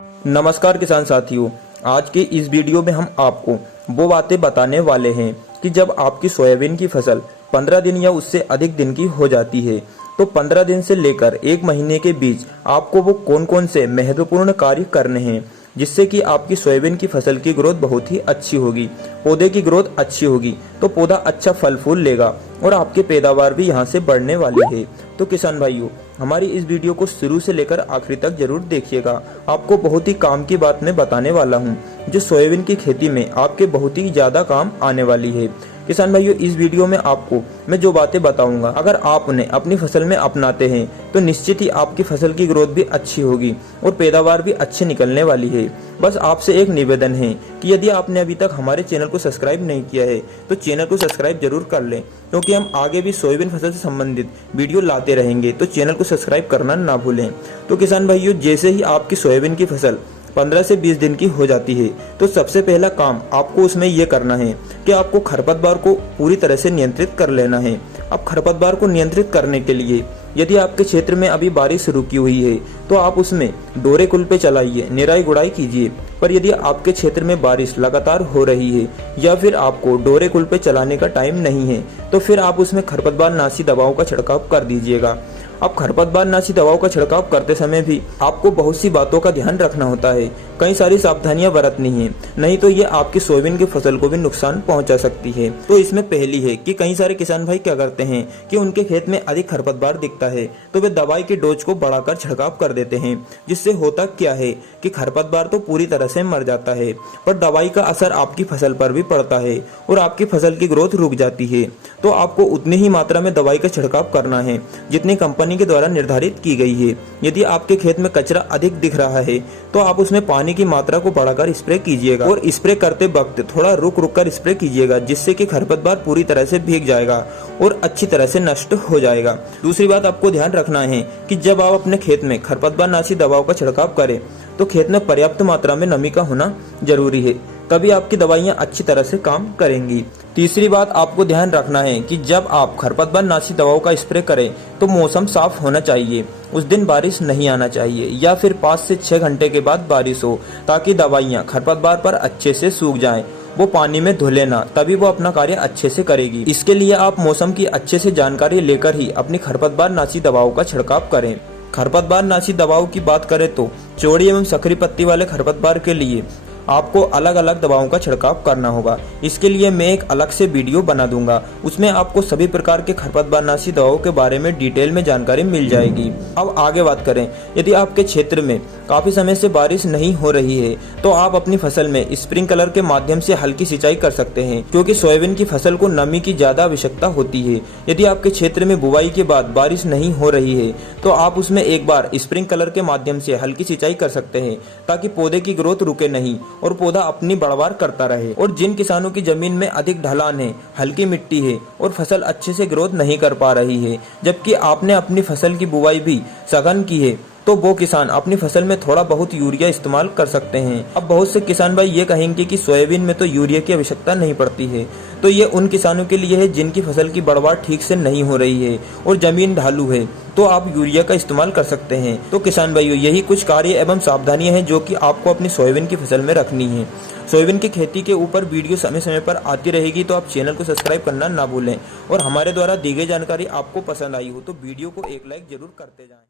नमस्कार किसान साथियों, आज के इस वीडियो में हम आपको वो बातें बताने वाले हैं कि जब आपकी सोयाबीन की फसल 15 दिन या उससे अधिक दिन की हो जाती है तो 15 दिन से लेकर 1 महीने के बीच आपको वो कौन कौन से महत्वपूर्ण कार्य करने हैं जिससे कि आपकी सोयाबीन की फसल की ग्रोथ बहुत ही अच्छी होगी, पौधे की ग्रोथ अच्छी होगी तो पौधा अच्छा फल फूल लेगा और आपकी पैदावार भी यहाँ से बढ़ने वाली है। तो किसान भाइयों, हमारी इस वीडियो को शुरू से लेकर आखिरी तक जरूर देखिएगा। आपको बहुत ही काम की बात मैं बताने वाला हूँ जो सोयाबीन की खेती में आपके बहुत ही ज्यादा काम आने वाली है। किसान भाइयों, इस वीडियो में आपको मैं जो बातें बताऊंगा अगर आप उन्हें अपनी फसल में अपनाते हैं तो निश्चित ही आपकी फसल की ग्रोथ भी अच्छी होगी और पैदावार भी अच्छी निकलने वाली है। बस आपसे एक निवेदन है कि यदि आपने अभी तक हमारे चैनल को सब्सक्राइब नहीं किया है तो चैनल को सब्सक्राइब जरूर कर लें, क्योंकि हम आगे भी सोयाबीन फसल से संबंधित वीडियो लाते रहेंगे, तो चैनल को सब्सक्राइब करना ना भूलें। तो किसान भाइयों, जैसे ही आपकी सोयाबीन की फसल 15 से 20 दिन की हो जाती है तो सबसे पहला काम आपको उसमें यह करना है कि आपको खरपतवार को पूरी तरह से नियंत्रित कर लेना है। अब खरपतवार को नियंत्रित करने के लिए यदि आपके क्षेत्र में अभी बारिश रुकी हुई है तो आप उसमें डोरे कुल पे चलाइए, निराई गुड़ाई कीजिए। पर यदि आपके क्षेत्र में बारिश लगातार हो रही है या फिर आपको डोरे कुल पे चलाने का टाइम नहीं है तो फिर आप उसमें खरपतवार नाशी दवाओं का छिड़काव कर दीजिएगा। अब खरपतवार नाशी दवाओं का छिड़काव करते समय भी आपको बहुत सी बातों का ध्यान रखना होता है, कई सारी सावधानियां बरतनी है, नहीं तो ये आपकी सोयाबीन की फसल को भी नुकसान पहुंचा सकती है। तो इसमें पहली है कि कई सारे किसान भाई क्या करते हैं कि उनके खेत में अधिक खरपतवार दिखता है तो वे दवाई की डोज को बढ़ाकर छिड़काव कर देते हैं, जिससे होता क्या है कि खरपतवार तो पूरी तरह से मर जाता है पर दवाई का असर आपकी फसल पर भी पड़ता है और आपकी फसल की ग्रोथ रुक जाती है। तो आपको उतनी ही मात्रा में दवाई का छिड़काव करना है जितनी कंपनी के द्वारा निर्धारित की गई है। यदि आपके खेत में कचरा अधिक दिख रहा है तो आप उसमें पानी की मात्रा को बढ़ाकर स्प्रे कीजिएगा और स्प्रे करते वक्त थोड़ा रुक रुक कर स्प्रे कीजिएगा, जिससे कि खरपतवार पूरी तरह से भीग जाएगा और अच्छी तरह से नष्ट हो जाएगा। दूसरी बात आपको ध्यान रखना है कि जब आप अपने खेत में खरपतवार नाशी दवाओं का छिड़काव करें तो खेत में पर्याप्त मात्रा में नमी का होना जरूरी है, तभी आपकी दवाइयां अच्छी तरह से काम करेंगी। तीसरी बात आपको ध्यान रखना है कि जब आप खरपतवार नाशी दवाओं का स्प्रे करें तो मौसम साफ होना चाहिए, उस दिन बारिश नहीं आना चाहिए या फिर 5 से 6 घंटे के बाद बारिश हो, ताकि दवाइयां खरपतवार पर अच्छे से सूख जाएं, वो पानी में धुले ना, तभी वो अपना कार्य अच्छे से करेगी। इसके लिए आप मौसम की अच्छे से जानकारी लेकर ही अपनी खरपतवार नाशी दवाओं का छिड़काव करें। खरपतवार नाशी दवाओं की बात करें तो चौड़ी एवं संकरी पत्ती वाले खरपतवार के लिए आपको अलग अलग दवाओं का छिड़काव करना होगा। इसके लिए मैं एक अलग से वीडियो बना दूंगा, उसमें आपको सभी प्रकार के खरपतवार नाशी दवाओं के बारे में डिटेल में जानकारी मिल जाएगी। अब आगे बात करें, यदि आपके क्षेत्र में काफी समय से बारिश नहीं हो रही है तो आप अपनी फसल में स्प्रिंकलर के माध्यम से हल्की सिंचाई कर सकते हैं, क्योंकि सोयाबीन की फसल को नमी की ज्यादा आवश्यकता होती है। यदि आपके क्षेत्र में बुवाई के बाद बारिश नहीं हो रही है तो आप उसमें एक बार स्प्रिंकलर के माध्यम से हल्की सिंचाई कर सकते हैं, ताकि पौधे की ग्रोथ रुके नहीं और पौधा अपनी बढ़वार करता रहे। और जिन किसानों की जमीन में अधिक ढलान है, हल्की मिट्टी है और फसल अच्छे से ग्रोथ नहीं कर पा रही है, जबकि आपने अपनी फसल की बुवाई भी सघन की है, तो वो किसान अपनी फसल में थोड़ा बहुत यूरिया इस्तेमाल कर सकते हैं। अब बहुत से किसान भाई ये कहेंगे कि सोयाबीन में तो यूरिया की आवश्यकता नहीं पड़ती है, तो ये उन किसानों के लिए है जिनकी फसल की बढ़वार ठीक से नहीं हो रही है और जमीन ढालू है, तो आप यूरिया का इस्तेमाल कर सकते हैं। तो किसान भाइयों, यही कुछ कार्य एवं सावधानियां हैं जो कि आपको अपनी सोयाबीन की फसल में रखनी है। सोयाबीन की खेती के ऊपर वीडियो समय समय पर आती रहेगी, तो आप चैनल को सब्सक्राइब करना ना भूलें और हमारे द्वारा दी गई जानकारी आपको पसंद आई हो तो वीडियो को एक लाइक जरूर करते जाएं।